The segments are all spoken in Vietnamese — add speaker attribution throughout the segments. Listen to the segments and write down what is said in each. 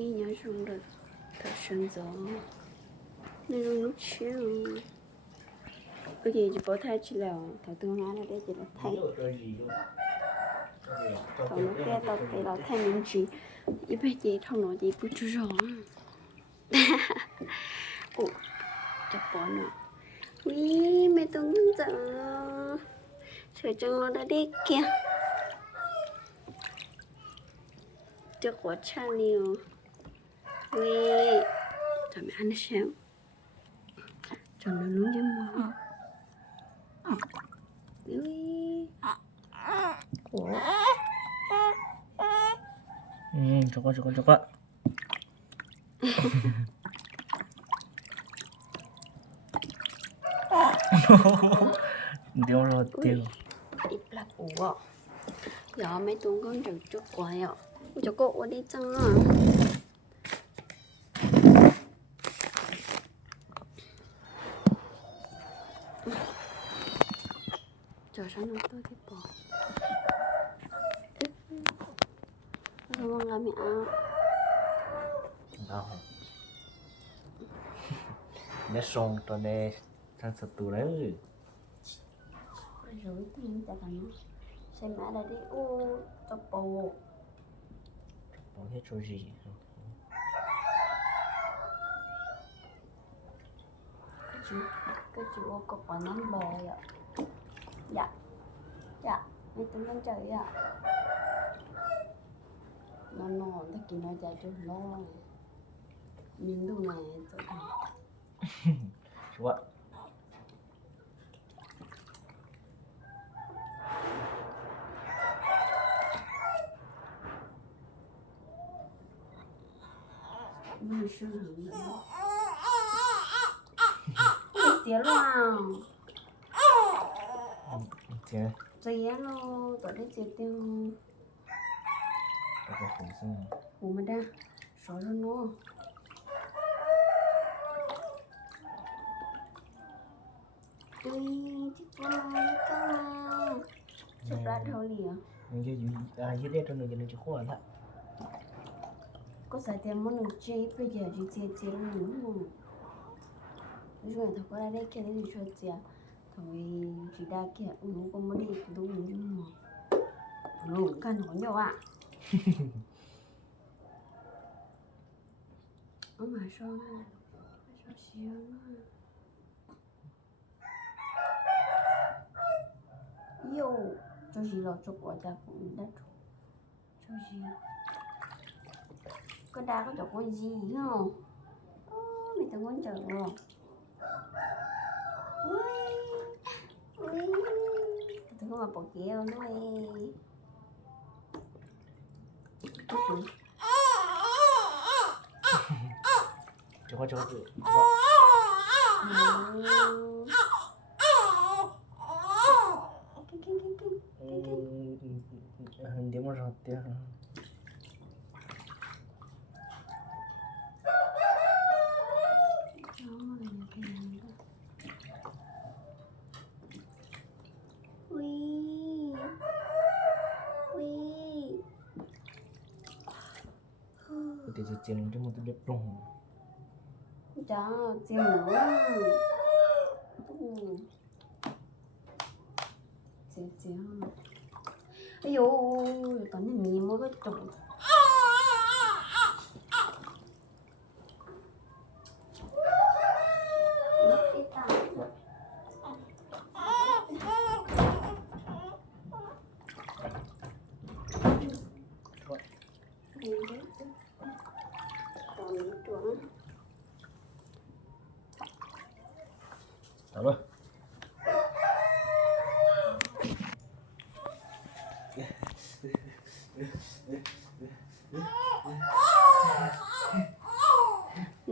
Speaker 1: nhớ xong rồi thật sân gió nên nó lúc chiều cái gì chỉ có thay chỉ là thằng tương lai là đây chỉ là thay còn nó kia tao thấy là thay mình chỉ ít bây giờ thằng nói gì cũng chưa rõ ồ chụp bỏ nữa Ui, mẹ tôi muốn giờ Trời trăng nó đã đi kìa Chưa có nhiều 왜? 잠이 안 쉬어. 저는 눈이 뭐. 왜?
Speaker 2: 고. 음, 저거 저거 저거. 내올라 대요.
Speaker 1: 입락 우와. 야매 동강 저쪽 와요. 저거 어디잖아. Nó tôi đi bỏ Không làm mẹ ăn Đâu.
Speaker 2: Nó xong cho nên sang sật tù đấy.
Speaker 1: rưỡi tiền tại thằng nó xem mẹ là đi ô cho bộ
Speaker 2: Bỏ hết chỗ gì.
Speaker 1: cái chữ cái chữ ô cục và nắm bò vậy 呀，呀，没这么早呀。นอนๆ，才几点钟呢？迷路了，走开。笑啊！没结论。钱。这样喽，到底几点？这个红色。我们的少人咯。对，这个来，这个来，这不然头里啊。
Speaker 2: 你就有啊，有点钟头就能就换了。
Speaker 1: có sai tiền món được rồi thằng con này kia thì chơi chơi Thôi chỉ đa kia nó có mới đi đúng mà Nó cần hỏi nhau ạ. Ông mà sao mà Sao xíu mà Yo Cho gì rồi? Cho quả ta cũng đất Cho gì? Có đá có chỗ có gì không Mày tưởng con chờ rồi 들어가 볼게요, 노예.
Speaker 2: 저거 저거 저거. 네. 음, 음, 음, 음. 아, 내 머리 어때요? 되지 찜도 못 들렸롱
Speaker 1: 야, 찜 나와 찜찜 아유, 일단은 미 먹을 좀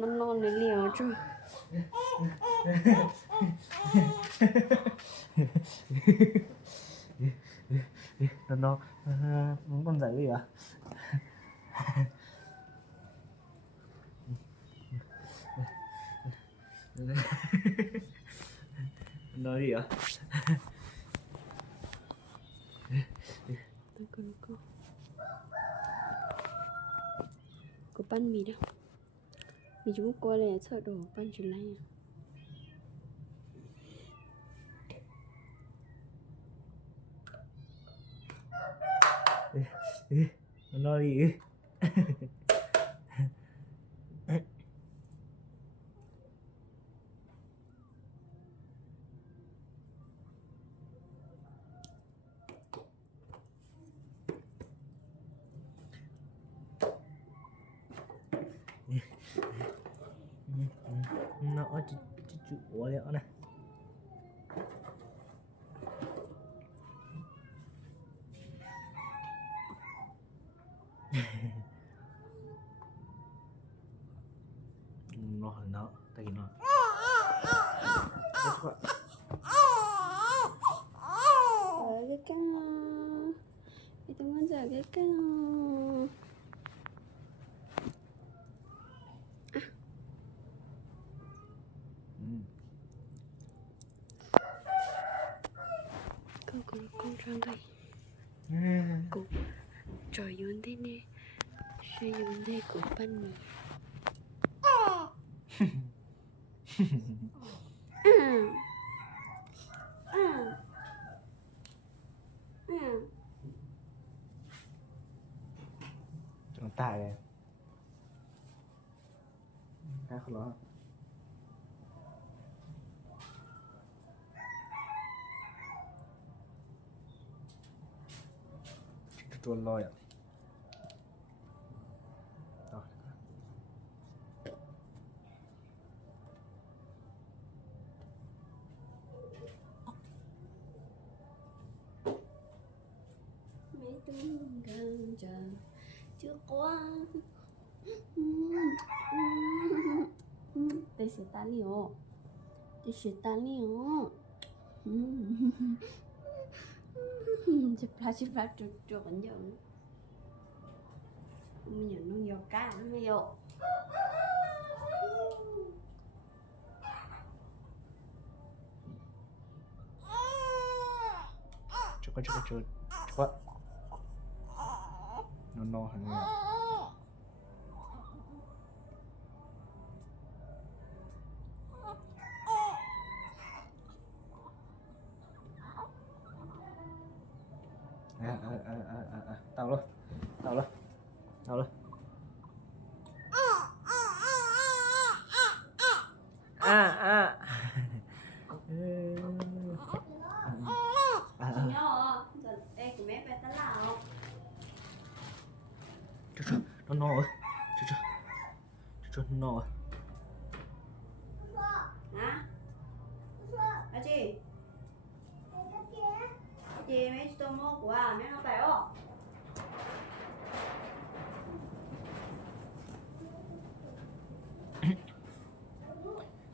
Speaker 1: ನನ್ನ ಇಲ್ಲಿ ಆಜು 过来，凑着我放句蓝牙。
Speaker 2: 哎哎，哪里？จุโอแล้วนะนอนเนาะตะกี้นอน อืมอืตายเลยนะคุณล้อตัวลอยอะ
Speaker 1: 真干净，这个啊，嗯嗯，嗯，得是打理哦，得学打理哦，嗯哼哼，嗯哼哼，这垃圾不要做，做人家，没有，没有干，没有，
Speaker 2: 这个，这个，这，这个。要闹很远。哎哎哎哎哎哎，到了。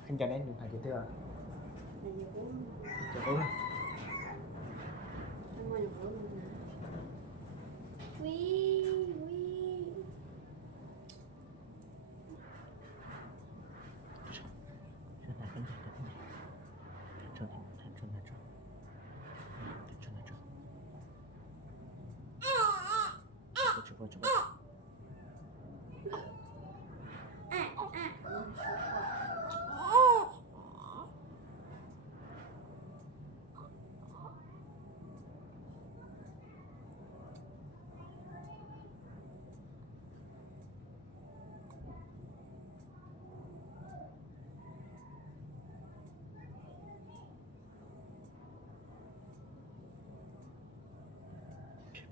Speaker 2: Xin chào em, điện thoại chị Tư à? Là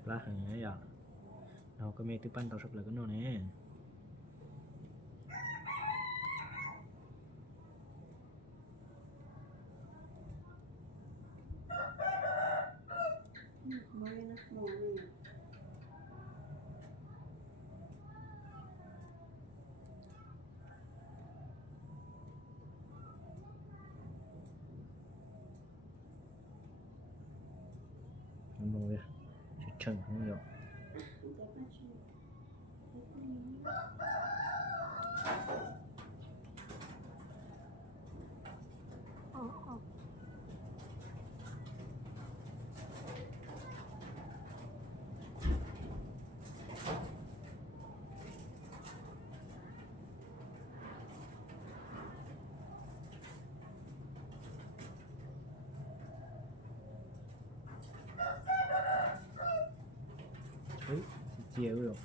Speaker 2: lah ya ya. Nah, kami itu pantau sebelah kena ni. 2006년 dễ rồi.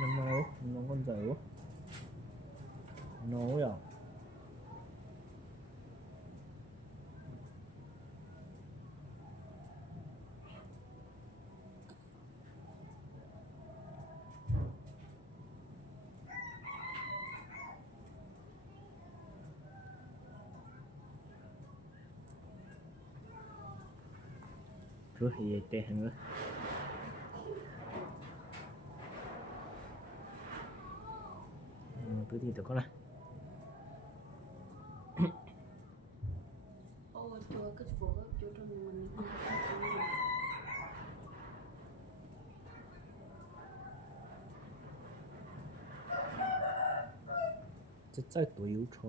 Speaker 2: Nó nấu nó con dấu nấu rồi rồi thì tê hàng nữa Ừ, tôi thì tụi con này Ô, trời cái chỗ chỗ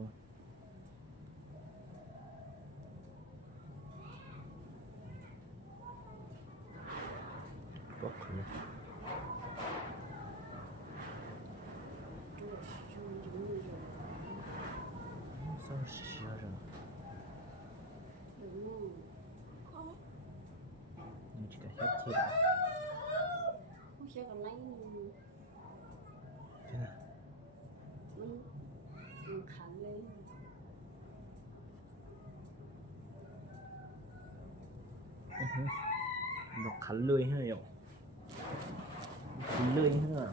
Speaker 2: ตัดเช็
Speaker 1: เชี่ยกับไรมันใช่ไหมมันขันเลย
Speaker 2: ดอกขันเลยให้หรอขันเลยให้หรอ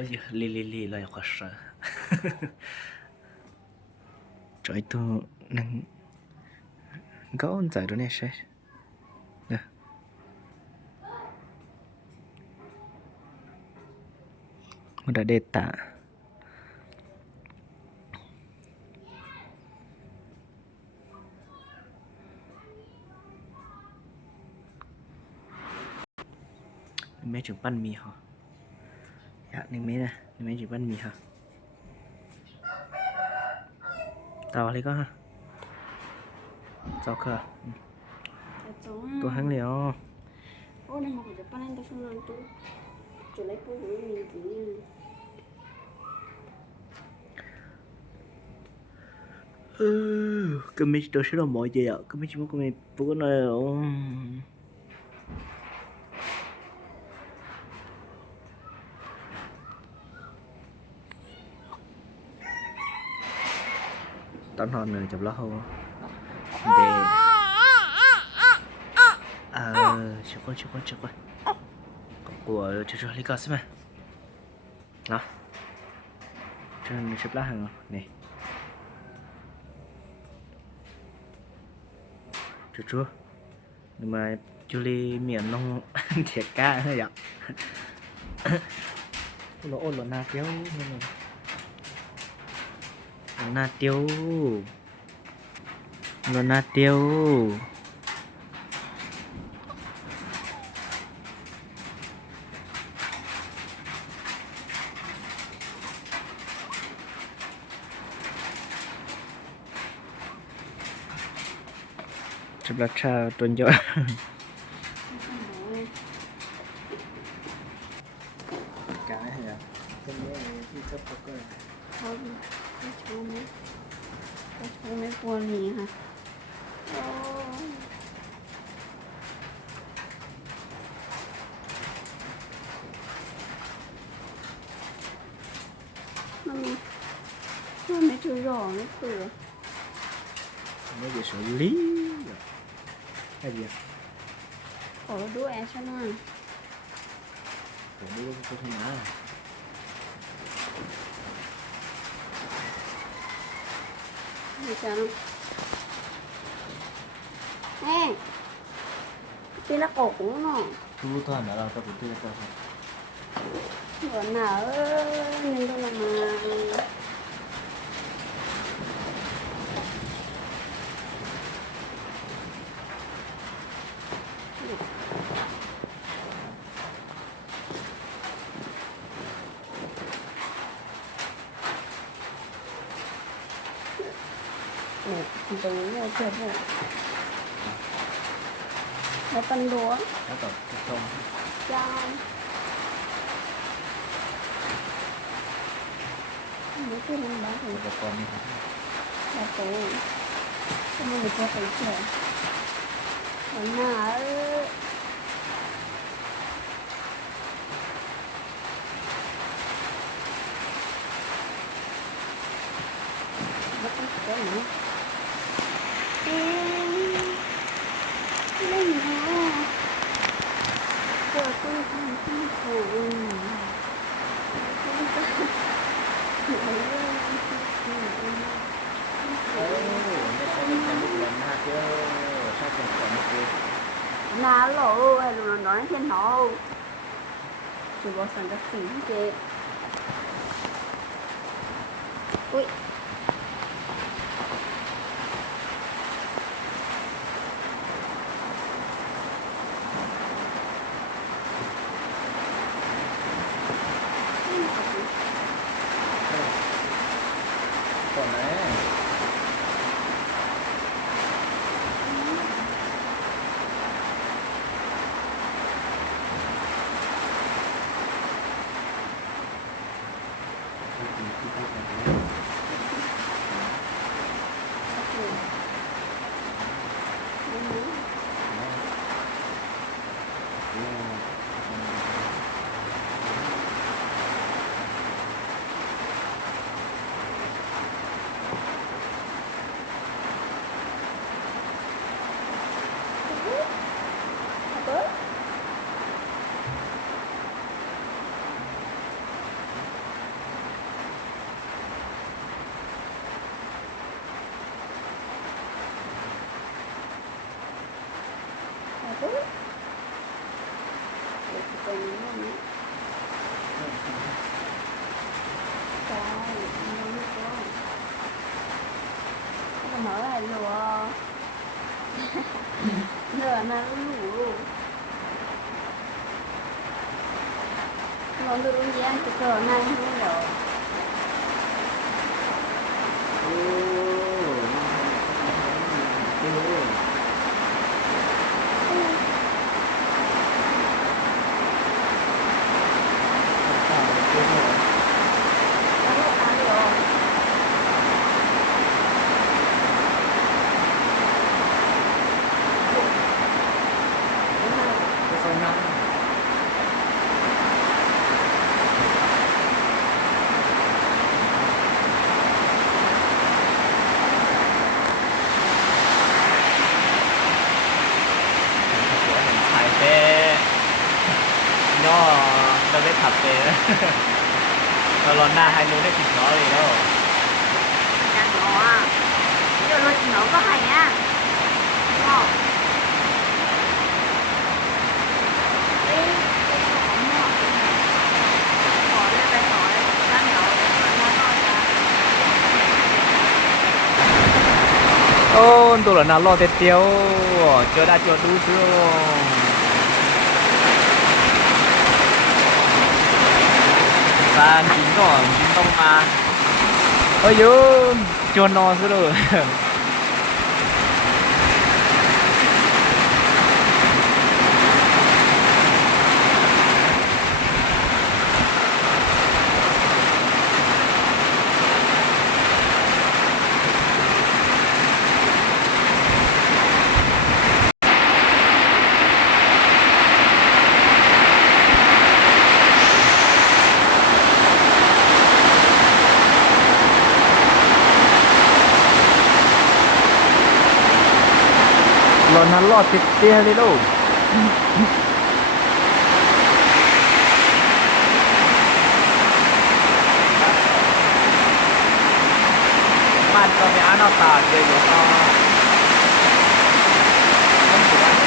Speaker 2: Ôi giời, lì lì lì lại khó sợ. Trời tôi năng gõ giải đó nè sẽ. Nè. Mình đã đề tạ. Mấy trường bánh mì hả? Dạ, nên mấy nè, nên mấy trường bánh mì hả? Tao lấy có ha? Sao cơ? 됐죠 Tôi hắn liều.
Speaker 1: 어, 내가 그저 빠른데 손을 또 줄래 보고 있는지
Speaker 2: Ừ, cái mấy tôi sẽ làm mọi gì ạ? Cái mấy chúng có mấy bữa này tao nói tonton chụp lá hô để à chụp coi chụp coi chụp coi có của cho cho lấy coi xem mà đó trên chụp lá hàng này chụp chua nhưng mà Julie miệng nông thiệt ca hơi vậy โลโอโลนาเกี้ยวนี่ na tiêu nó na tiêu chụp là cha tuần cho
Speaker 1: 한번 처음에 조절 안 했어 요.
Speaker 2: 이게 졸 리. 해비 야.
Speaker 1: 어두워서 는.
Speaker 2: 어두워서 는.
Speaker 1: 괜찮 아. 네. 띠라꺼 오 너.
Speaker 2: 블루타 날아갔다 못 띠라 꺼.
Speaker 1: còn nở nên tôi làm đúng rồi chưa vụ nó tân lúa
Speaker 2: nó tổng trong
Speaker 1: cái mình bán thì bà con đi bà cụ cái mình được có phải chờ còn nó ở Hãy subscribe không bỏ lỡ 我想个便宜的。 เดินนะลูกลูกลองดูเยันจะเกิดนั่งเดี๋ยว
Speaker 2: เราลอนหน้าไฮนูได้ติดล้อเลยแล้ว
Speaker 1: จังหวะจะเดี๋ยวก็หายอะชอบเอ้ยขอหมอก
Speaker 2: ขอเลยไปขอเลยด้นนียวนนอกจ้ะโอ้ตัวหลานารอเต็ดเดียวเจอได้เจอดูเสือ Và chính có chính công mà Ôi dùm Chuồn nó sẽ được nallo titti hari lo. Bạn có nhà nó tạt về rồi. Không